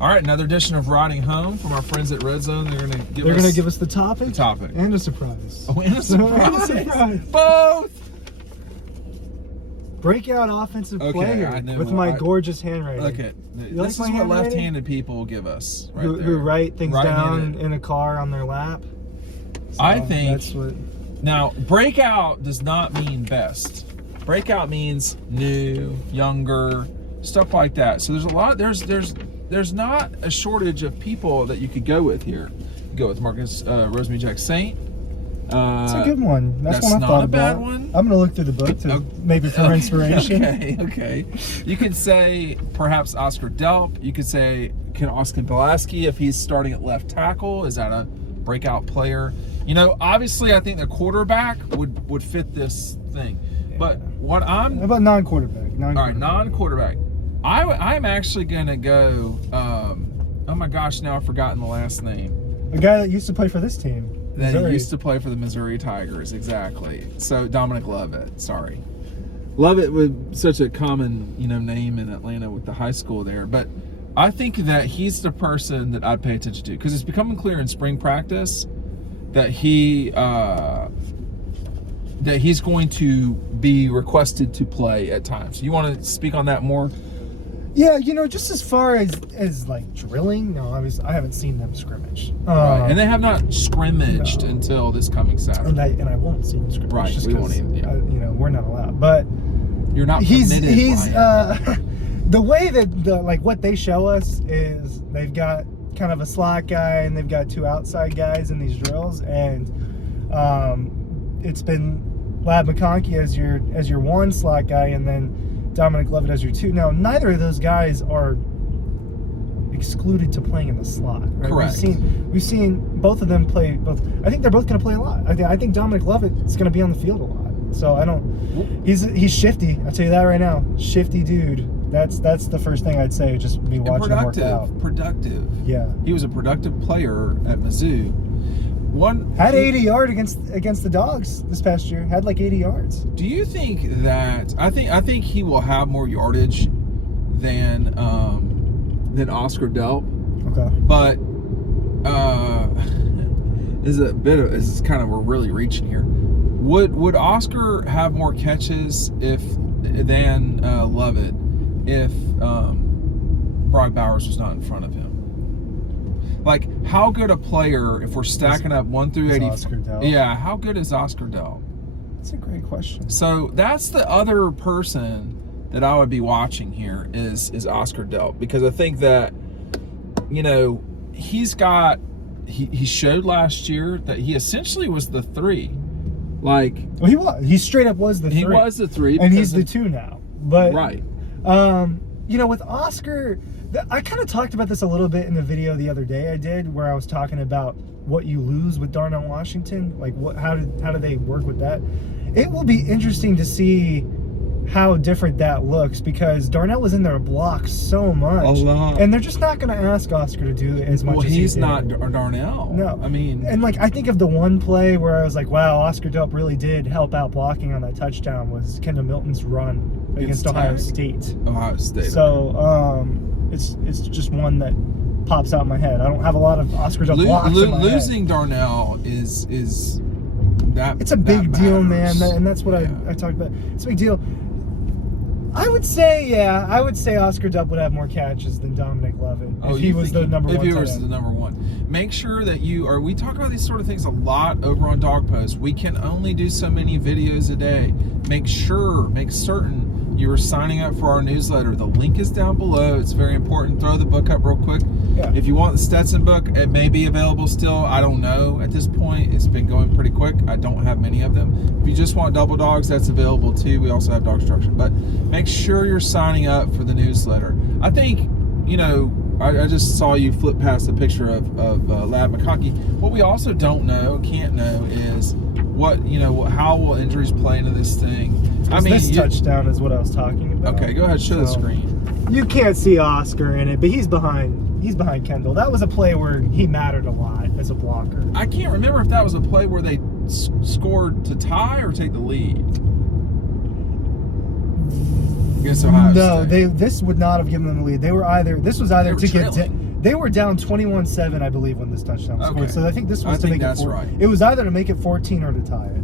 All right, another edition of Riding Home from our friends at Red Zone. They're going to give us the topic. The topic. And a surprise. Oh, and a surprise. And a surprise. Both. Breakout offensive player I know. with my gorgeous handwriting. Look at this is my what handwriting? left-handed people give us. Right who write things Right-handed. down in a car on their lap. So I think that's what. Now, breakout does not mean best. Breakout means new, younger, stuff like that. So there's a lot. There's not a shortage of people that you could go with here. You go with Marcus Rosemy-Jacksaint. It's a good one. That's one I not thought a bad about. one. I'm gonna look through the book to maybe for inspiration. Okay. You could say perhaps Oscar Delp. You could say Austin Pulaski if he's starting at left tackle. Is that a breakout player? You know, obviously, I think the quarterback would fit this thing. Yeah. But what How about non-quarterback? All right, non-quarterback. I'm actually gonna go. Oh my gosh, now I've forgotten the last name. A guy that used to play for this team. That Missouri. he used to play for the Missouri Tigers, exactly. So Dominic Lovett, sorry. Lovett was such a common, name in Atlanta with the high school there. But I think that he's the person that I'd pay attention to because it's becoming clear in spring practice that he's going to be requested to play at times. You want to speak on that more? Yeah, just as far as like drilling, no, obviously I haven't seen them scrimmage. Right. And they have not scrimmaged until this coming Saturday. And I won't see them scrimmage. Right, just we won't even. Yeah. We're not allowed. But you're not permitted. He's the way that what they show us is they've got kind of a slot guy and they've got two outside guys in these drills, and it's been Lab McConkey as your one slot guy, and then Dominic Lovett as your two. Now, neither of those guys are excluded to playing in the slot. Right? Correct. We've seen both of them play both. I think they're both going to play a lot. I think Dominic Lovett is going to be on the field a lot. So I don't. He's shifty. I'll tell you that right now. Shifty dude. That's the first thing I'd say. Just me watching him work out. Productive. Yeah. He was a productive player at Mizzou. Had 80 yards against the DAWGS this past year. Had like 80 yards. Do you think that I think he will have more yardage than Oscar Delp? Okay. But is kind of we're really reaching here. Would Oscar have more catches than Lovett if Brock Bowers was not in front of him? Like, how good a player, if we're stacking up 1 through 80? Oscar Delp. Yeah, how good is Oscar Delp? That's a great question. So that's the other person that I would be watching here is Oscar Delp, because I think that he showed last year that he essentially was the 3. Like, well, he straight up was the 3. He was the 3, and he's the 2 now. But right. With Oscar, I kind of talked about this a little bit in the video the other day I did, where I was talking about what you lose with Darnell Washington. Like, how do they work with that? It will be interesting to see how different that looks, because Darnell was in there a block so much. A lot. And they're just not going to ask Oscar to do as much as he did. He's not Darnell. No. I mean... And, I think of the one play where I was like, wow, Oscar Delp really did help out blocking on that touchdown, was Kendall Milton's run against Ohio State. So, it's just one that pops out in my head. I don't have a lot of Oscar Delp blocks in my losing head. Darnell is that. It's a big deal, man, matters. and that's what I talked about. It's a big deal. I would say Oscar Delp would have more catches than Dominic Lovett if he was the number one. If he was the number one. Make sure that we talk about these sort of things a lot over on Dog Post. We can only do so many videos a day. Make certain you are signing up for our newsletter. The link is down below. It's very important. Throw the book up real quick. Yeah. If you want the Stetson book, it may be available still. I don't know at this point. It's been going pretty quick. I don't have many of them. If you just want Double Dogs, that's available too. We also have Dog Structure. But make sure you're signing up for the newsletter. I think, I just saw you flip past a picture of Lab McConkey. What we also can't know is how will injuries play into this thing. This touchdown is what I was talking about. Okay, go ahead, show the screen. You can't see Oscar in it, but he's behind Kendall. That was a play where he mattered a lot as a blocker. I can't remember if that was a play where they scored to tie or take the lead. against Ohio State. No, this would not have given them the lead. This was either to They were down 21-7, I believe, when this touchdown was scored. So I think this was to make it 4. Right. It was either to make it 14 or to tie it.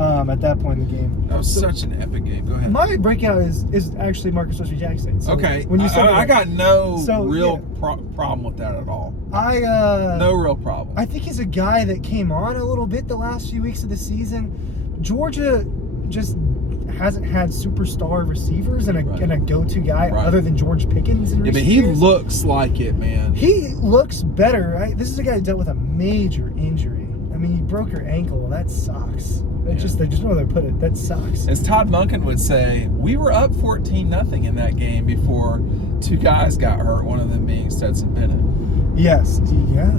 At that point in the game. That was such an epic game. Go ahead. My breakout is actually Marcus Rosemy-Jacksaint. So okay. When you said I got no real yeah. problem with that at all. No real problem. I think he's a guy that came on a little bit the last few weeks of the season. Georgia just hasn't had superstar receivers and a go-to guy other than George Pickens in recent years. But he years. looks like it, man. He looks better, right? This is a guy who dealt with a major injury. I mean, you broke your ankle. That sucks. I just know where to put it. That sucks. As Todd Monken would say, we were up 14-0 in that game before 2 guys got hurt, one of them being Stetson Bennett. Yes. Yeah.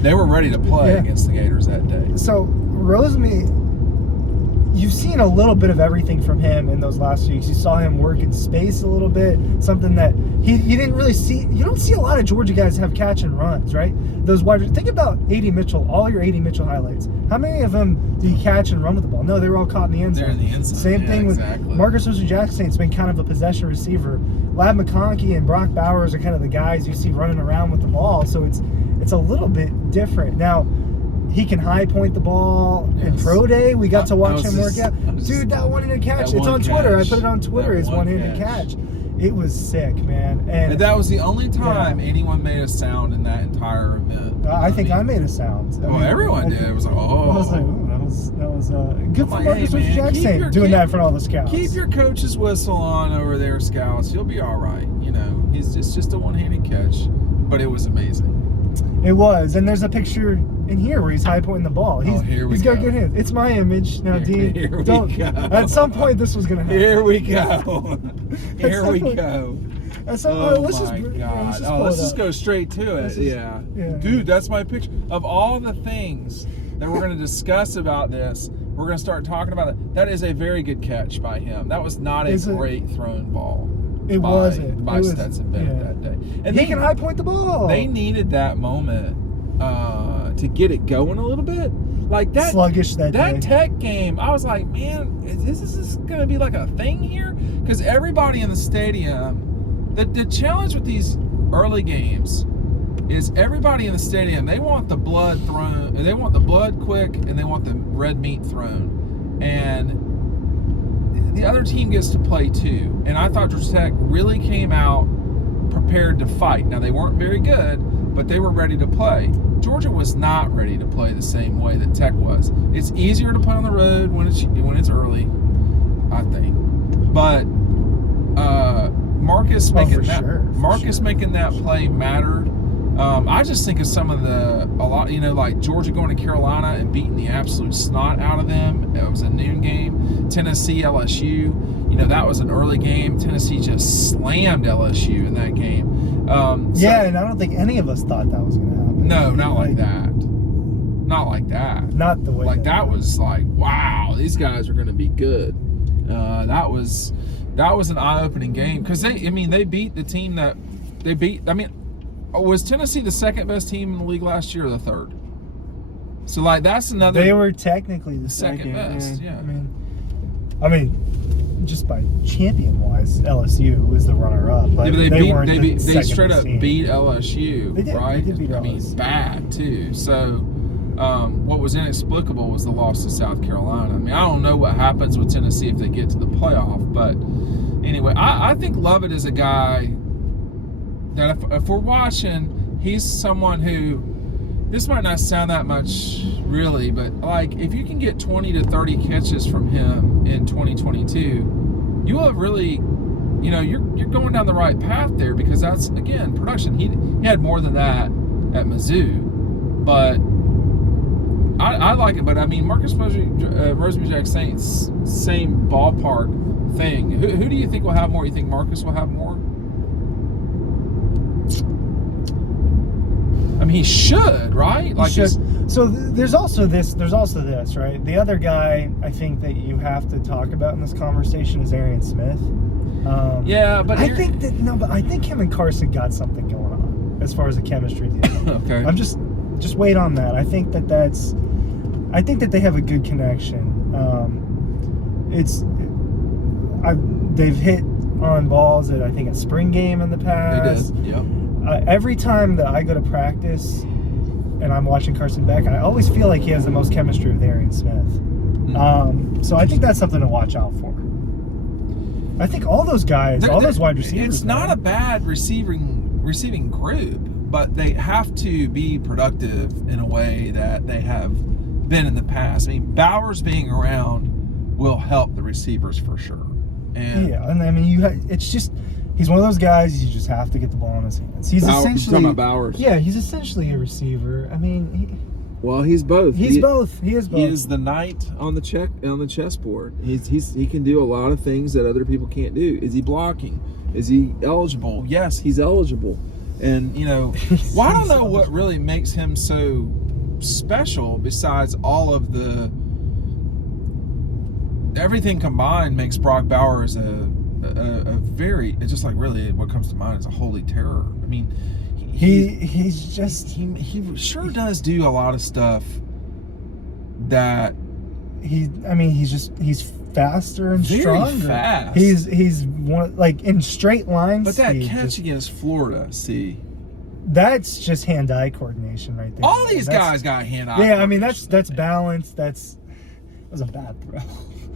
They were ready to play against the Gators that day. So, Rosemy, you've seen a little bit of everything from him in those last weeks. You saw him work in space a little bit, something that you didn't really see. You don't see a lot of Georgia guys have catch and runs, right? Those wide. Think about A.D. Mitchell, all your A.D. Mitchell highlights. How many of them did he catch and run with the ball? No, they were all caught in the end zone. They're in the end zone. Same thing with Marcus Rosemy-Jacksaint's been kind of a possession receiver. Lab McConkey and Brock Bowers are kind of the guys you see running around with the ball, so it's a little bit different. Now, he can high point the ball in pro day. We got to watch him work out. Dude, that one-handed catch. It's on Twitter. I put it on Twitter. His one-handed catch. It was sick, man. And that was the only time anyone made a sound in that entire event. I think I made a sound. Everyone did. It was like, oh. I was like, ooh, that was good for Marcus Rosemy-Jacksaint doing that in front of all the scouts. Keep your coach's whistle on over there, scouts. You'll be all right. You know, it's just a one-handed catch, but it was amazing. It was, and there's a picture in here where he's high pointing the ball. He's got good hands. It's my image now, Dean. Don't. At some point, this was gonna happen. Here we go. Here we go. At some point, let's just go straight to it. Yeah, dude, that's my picture. Of all the things that we're going to discuss about this, we're going to start talking about it. That is a very good catch by him. That was not a great thrown ball. It wasn't. By Stetson Bennett that day. And he can high point the ball. They needed that moment to get it going a little bit. Like that sluggish that day. Tech game, I was like, man, is this going to be like a thing here? Because everybody in the stadium, the challenge with these early games is everybody in the stadium, they want the blood thrown, they want the blood quick, and they want the red meat thrown. And the other team gets to play too. And I thought Georgia Tech really came out prepared to fight. Now, they weren't very good, but they were ready to play. Georgia was not ready to play the same way that Tech was. It's easier to play on the road when it's early, I think. But Marcus making that play mattered. I just think of some of like Georgia going to Carolina and beating the absolute snot out of them. It was a noon game. Tennessee, LSU, that was an early game. Tennessee just slammed LSU in that game. And I don't think any of us thought that was going to happen. No, not like that. Not like that. Not the way. Like that was like, wow, these guys are going to be good. That was an eye-opening game because they beat the team that they beat. I mean, was Tennessee the second best team in the league last year or the third? So like that's another. They were technically the second best. Yeah. I mean, just by champion-wise, LSU was the runner-up. But they straight up beat LSU, they did, right? They did beat LSU. Bad too. So what was inexplicable was the loss to South Carolina. I mean, I don't know what happens with Tennessee if they get to the playoff, but anyway, I think Lovett is a guy that if we're watching, he's someone who, this might not sound that much really, but like if you can get 20 to 30 catches from him in 2022, you have really, you're going down the right path there because that's, again, production. He had more than that at Mizzou, but I like it. But I mean, Marcus Rosemy-Jacksaint's same ballpark thing. Who do you think will have more? You think Marcus will have more? I mean, he should, right? Like he should. So there's also this, right? The other guy I think that you have to talk about in this conversation is Arian Smith. But I think him and Carson got something going on as far as the chemistry deal. Okay. I'm just wait on that. I think that they have a good connection. They've hit on balls at I think a spring game in the past. They did. Yep. every time that I go to practice and I'm watching Carson Beck, I always feel like he has the most chemistry with Arian Smith. So I think that's something to watch out for. I think all those guys, all those wide receivers. It's not a bad receiving group, but they have to be productive in a way that they have been in the past. I mean, Bowers being around will help the receivers for sure. And yeah, and I mean, it's just he's one of those guys you just have to get the ball in his hands. He's essentially talking about Bowers. Yeah, he's essentially a receiver. I mean, well, he's both. He's both. He is both. He is the knight on the chessboard. He can do a lot of things that other people can't do. Is he blocking? Is he eligible? Yes, he's eligible. And I don't know what really makes him so special besides all of the everything combined makes Brock Bowers a very, it's just like really what comes to mind is a holy terror. I mean, he sure does do a lot of stuff that he's faster and very stronger. Fast. He's one, like in straight lines. But that catch against Florida, that's just hand-eye coordination right there. All these guys got hand-eye. Yeah, I mean that's balance. That was a bad throw.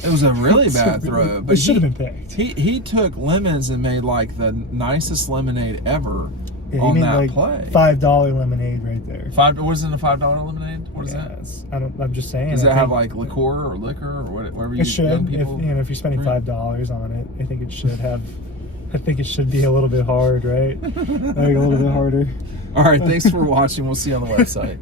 It was a really bad throw, but it should have been picked. He took lemons and made like the nicest lemonade ever on that like play. $5 lemonade right there. What is in a $5 lemonade? What is that? I'm just saying. Does it have like liqueur or liquor or whatever? It should. If you're spending $5 on it, I think it should have. I think it should be a little bit hard, right? Like a little bit harder. All right. Thanks for watching. We'll see you on the website.